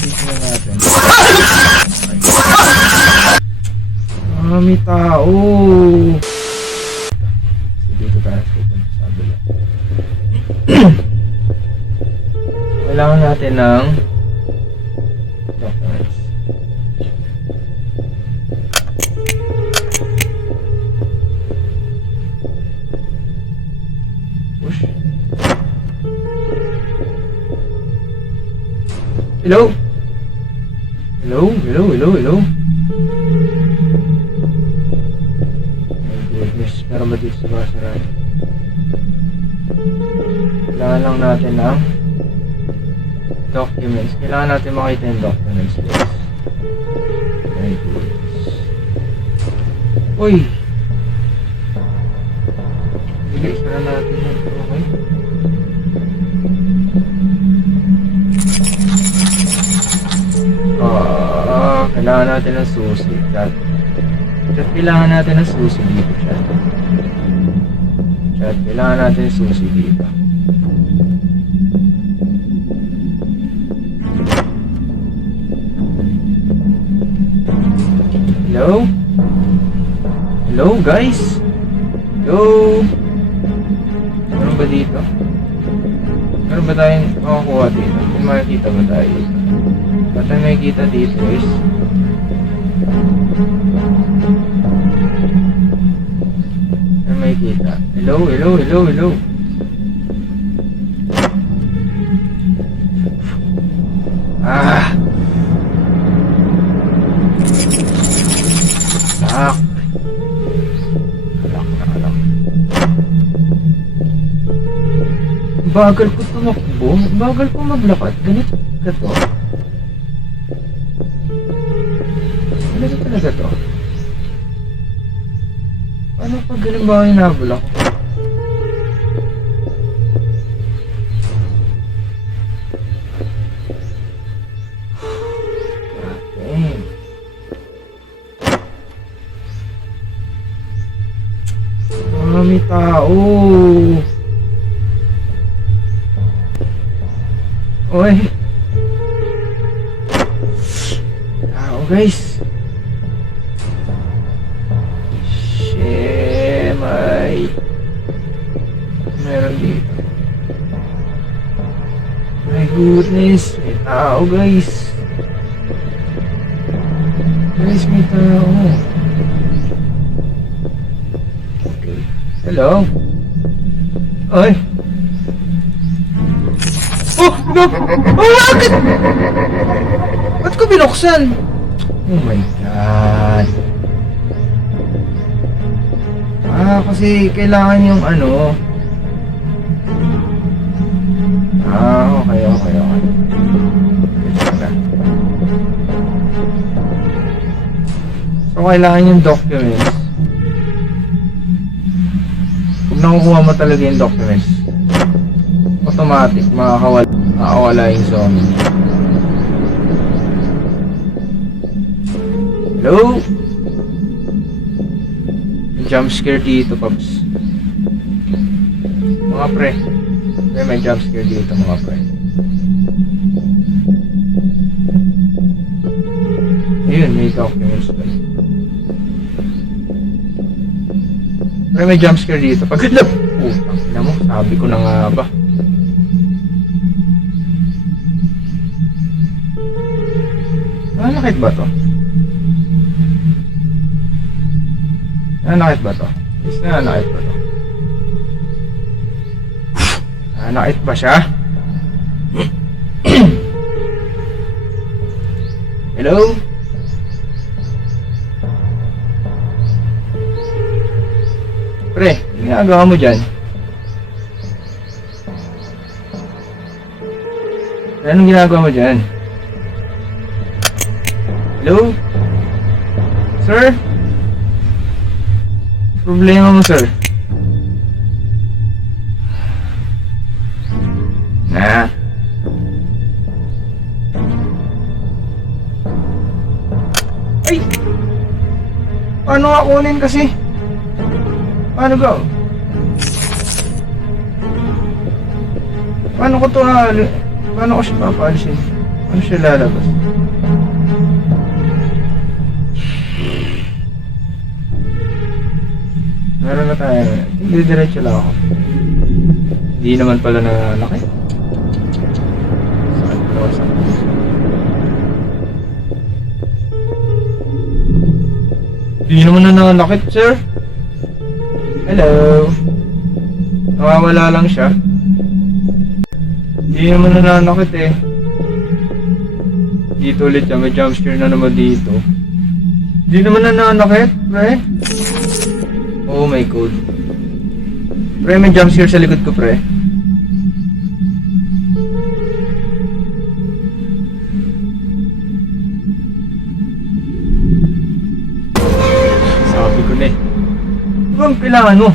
Tignan natin. May tao. So, dito tayo pupunta sa abila. Kailangan natin ng documents. Push. Hello? Hello? Hello? Hello? Hello? My goodness. Meron ba dito sa basaran? Kailangan lang natin ng documents. Kailangan natin makita yung documents, guys. My goodness. Uy! Bigay, sara natin yun. Okay? Kailangan natin ng susi, chat. Chat, kailangan natin ng susi dito, chat. Chat, kailangan natin ng susi dito. Hello? Hello, guys? Hello? Meron ba dito? Meron ba tayong makakuha dito? Kung makikita ba tayo dito? Ba't tayo makikita dito, guys? Ano makikita? Hello, hello, hello, hello. Ah! Alak. Alak na alak. Bagal ko tumakbo. Bagal ko maglakad. Ganito ka to. Ganito talaga to. Paano pag ganun ba ang hinabol ako? May tao. Oy. Tao, guys. Shemay. Meron dito. My goodness. May tao, guys. Guys, may tao. Hello? Ay! Oh! No! Oh, bakit? Ba't ko binuksan? Oh my God! Kasi kailangan yung ano. Okay. So, kailangan yung documents. Nakukuha mo talaga yung documents, automatic makakawala yung zombie. Hello? May jump scare dito, Pops. Mga pre, may jump scare dito, mga pre. Ayun, may documents pa. May jump scare dito. Pagkala, putang ina mo, sabi ko na nga ba. Nanakit ba to? Nanakit ba to? Is nanakit ba to? Nanakit ba siya? Hello? Pre, ginagawa mo dyan? Anong ginagawa mo dyan? Hello? Sir? Problema mo, sir? Na? Ay! Paano nga kunin kasi? Paano ba? Paano ko to paano ko siya papaalisin? Ano siya lalabas? Meron na tayo. Hindi, diretso lang ako. Hindi naman pala nananakit. Sakit pala ako sa puso. Hindi naman nananakit, sir. Hello. Nawawala lang siya. Hindi naman nananakit eh. Dito ulit siya. May jumpscare na naman dito. Hindi naman nananakit, pre. Oh my god. Pre, may jumpscare sa likod ko, pre. Sabi ko na eh. Ano bang kailangan mo?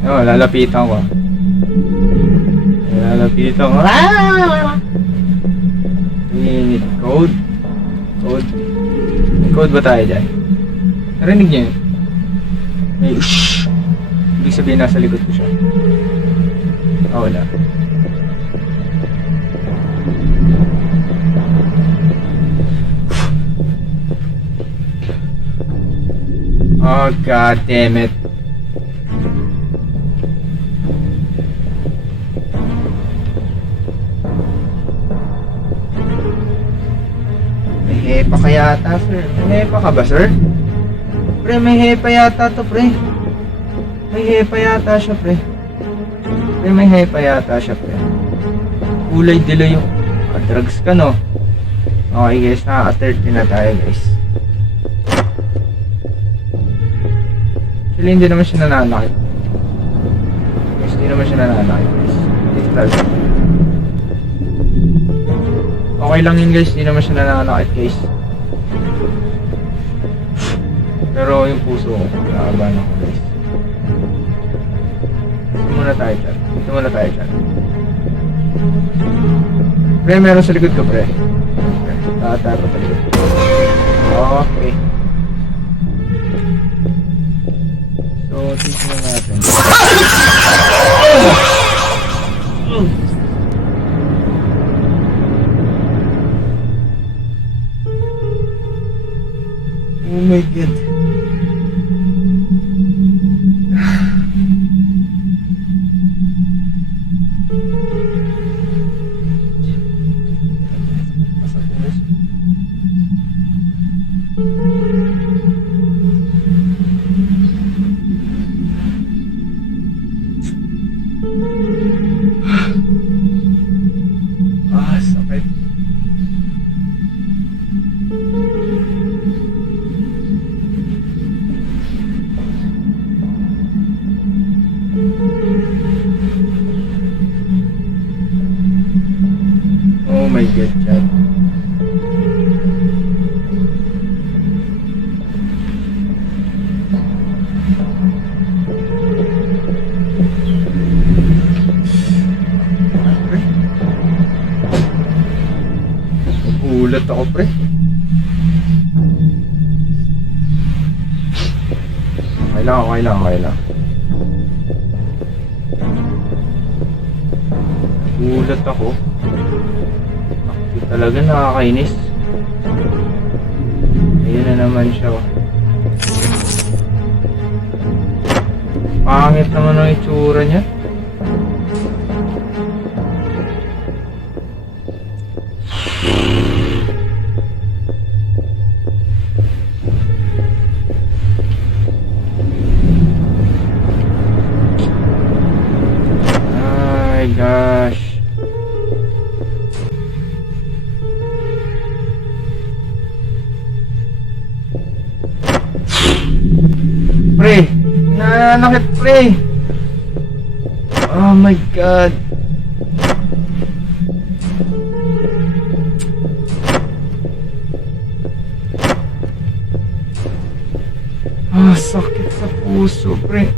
Oh, lalapitan ko. Lalapitan ko. Init. Code. Code. May code ba tayo dyan? Narinig niyo yun? May shhh. Ibig sabihin nasa likod ko siya. Ah, wala. Oh, god damn it. May hepa ka yata, sir. May hepa ka ba, sir? Pre, may hepa yata to, pre. May hepa yata siya, pre. Pre, may hepa yata siya, pre. Kulay dilaw yung... drugs ka, no? Okay, guys. Nakaka-30 na tayo, guys. Actually, hindi naman siya nananakit. Guys, hindi naman siya nananakit, guys. Digital. Okay lang yun, guys. Hindi naman siya nananakit, guys. Pero yung puso ko, nakabahan ako, guys. Dito muna tayo dyan. Dito muna tayo dyan. Pre, meron sa likod ko, pre. Okay. Tayo pa sa likod. Okay. So, tignan natin. Oh my god. Sakit. Oh my god, chat. Nagulat ako, pre. Okay lang. Nagulat ako. Talaga nakakainis. Ayun na naman siya. Pangit naman ang itsura niya. My gosh. Pre, nananakit, pre. Oh my god. Sakit sa puso, pre.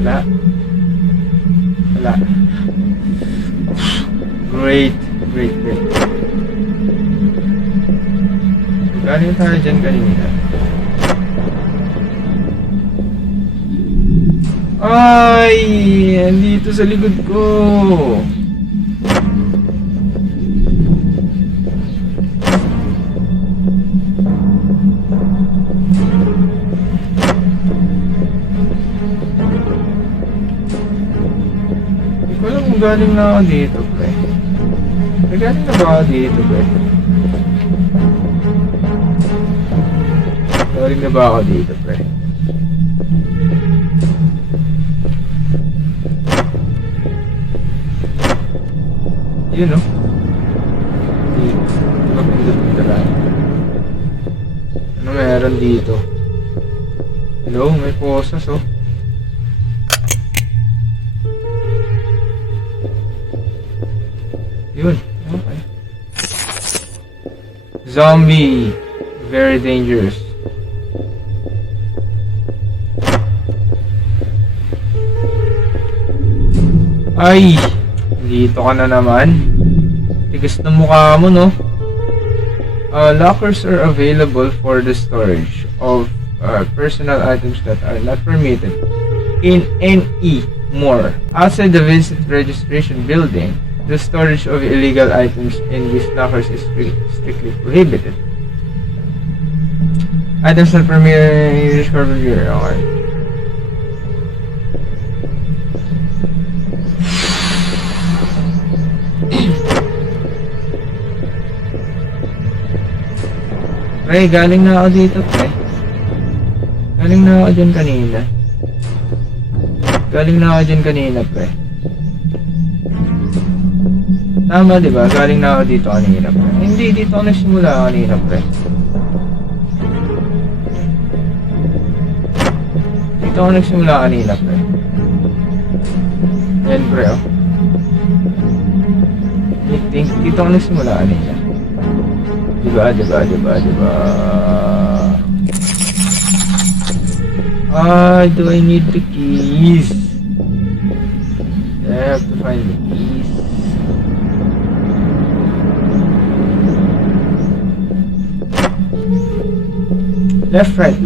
Wala. Wala. Great. Galing tayo dyan kanina. Ay! Andito sa likod ko! Hindi ko alam kung galing na ako dito, pre. Galing na ba ako dito, pre? Galing na ba ako dito, pre? Yun, no? Magpindot-pindot lang. Ano meron dito? Hello, may posas, oh. Yun, okay. Zombie. Very dangerous. Ay! Dito ka na naman. Tigas na mukha mo, no? Lockers are available for the storage of personal items that are not permitted in any more. Outside the visit registration building, the storage of illegal items in these lockers is strictly prohibited. Items not permitted in this corporate area. Okay. Pre, galing na ako dito, pre. Galing na ako dyan kanina, pre. Tama, diba? Galing na ako dito kanina, pre. Hindi, dito ako nagsimula kanina, pre. Dito ako nagsimula kanina, pre. Yan, pre, oh. Dito ako nagsimula kanina. Diba? Do I need the keys? I have to find the keys. Left, right.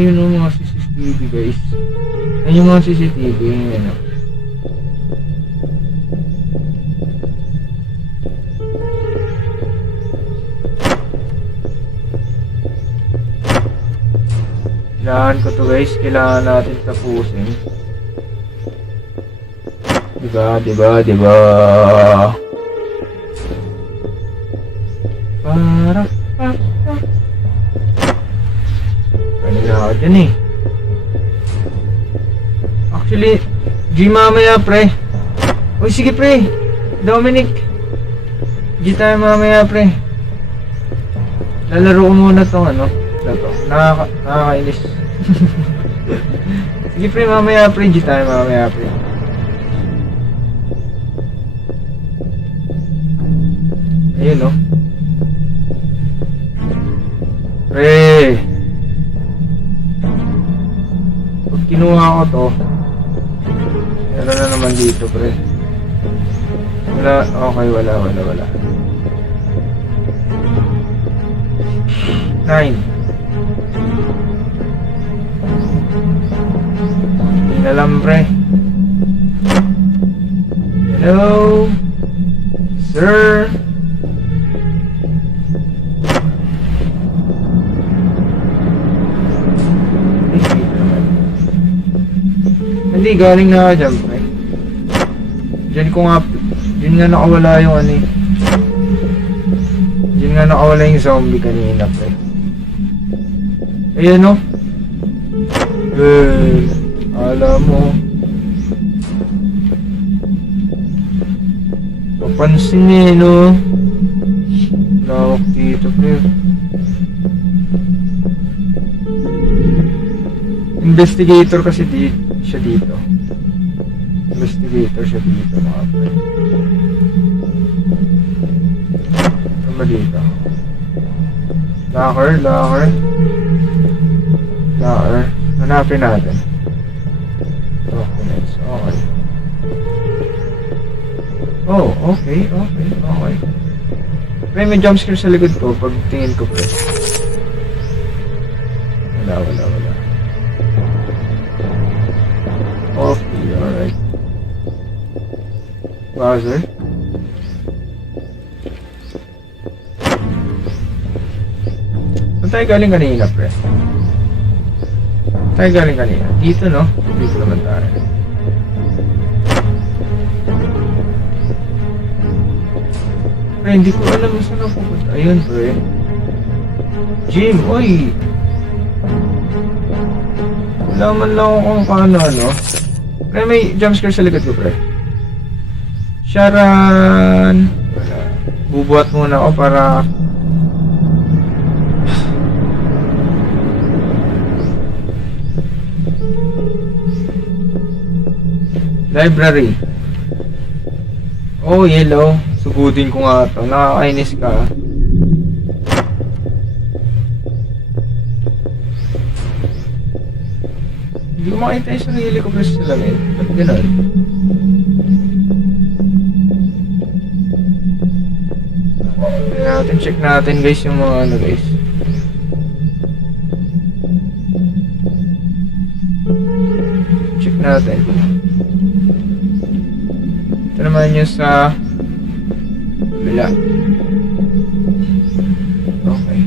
Yun yung mga CCTV, guys. Yan yung mga CCTV, yun, oh. Kailangan ko to, guys. Kailangan natin tapusin. Diba? Kanina ako dyan, eh. Actually, G mamaya, pre. Uy, sige, pre. Dominic. G tayo mamaya, pre. Lalaro ko muna tong ano. Nakakainis. Sige, pre, mamaya, pre. G tayo mamaya, pre. Ayun, no? Pre. Pag kinuha ko to, meron na naman dito, pre. Wala, okay, wala. 9. Hindi na lang, pre. Hello? Sir? Hindi, galing na ako dyan, pre. Diyan nga nakawala yung ano eh. Diyan nga nakawala yung zombie kanina, pre. Ayan, no? Alam mo. Papansin eh, no? Lawak dito, pre. Investigator kasi siya dito. Investigator siya dito, mga pre. Ano ba dito? Locker. Hanapin natin. Documents. Okay. Oh, okay. Pre, may jumpscare sa likod ko pag tingin ko, pre. Wala. Okay, alright. Browser. Saan tayo galing kanina, pre? Dito, no? Dito naman tayo. Pre, hindi ko alam kung saan ako pupunta. Ayun, pre. Gym, oy! Wala man lang ako kung paano, ano. Pre, may jumpscare sa likod ko, pre. Sharan! Wala. Bubuhat muna ako para... Library. Oh, yellow. Sugudin ko nga ito. Nakakainis ka. Hindi ko makita yung sarili ko pero sa salamin. Ba't ganun? Check natin guys yung mga ano guys. Check natin. Ito naman yung sa bila. Okay.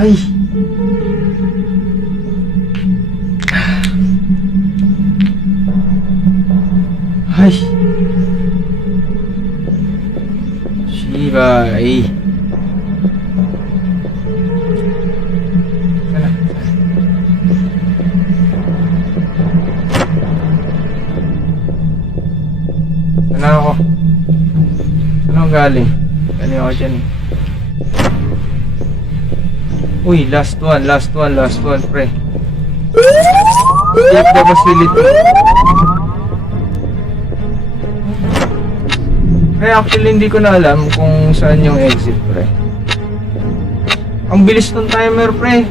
Ay! Ay! Shiba! Ay! Sana ako? Saan ako galing? Galing ako dyan eh. Uy, last one, pre. Leave the facility. Pre, actually hindi ko na alam kung saan yung exit, pre. Ang bilis ng timer, pre.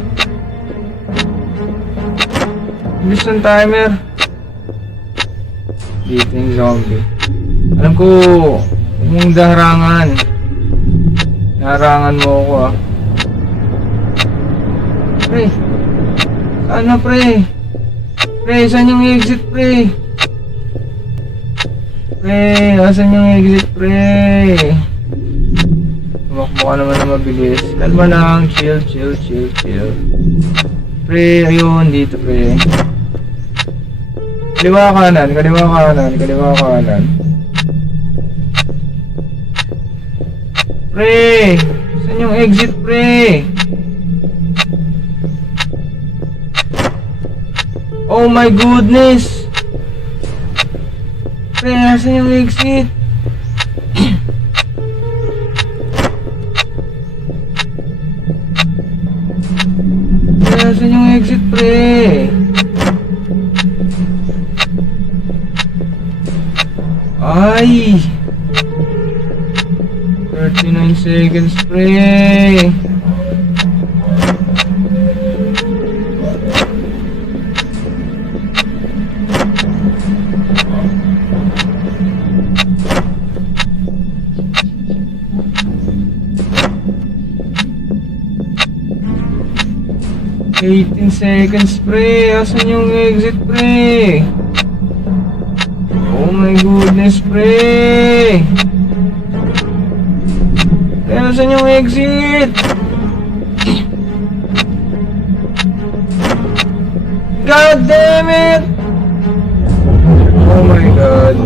Bilis ng timer. Dito yung zombie. Alam ko, huwag mong daharangan. Naharangan mo ako, ah. Pre, saan na, pre? Pre, saan yung exit, pre? Pre, asan yung exit, pre? Tumakbo ka naman na mabilis. Kalma lang, chill. Pre, ayun, dito, pre. Kaliwa kanan. Pre, saan yung exit, pre? Oh my goodness! Pre, nasan yung exit? Pre, nasan yung exit, pre? Ay! 39 seconds, pre! Eighteen seconds, pre. Asan yung exit, pre? Oh my goodness, pre. Pre, asan yung exit? God damn it! Oh my god.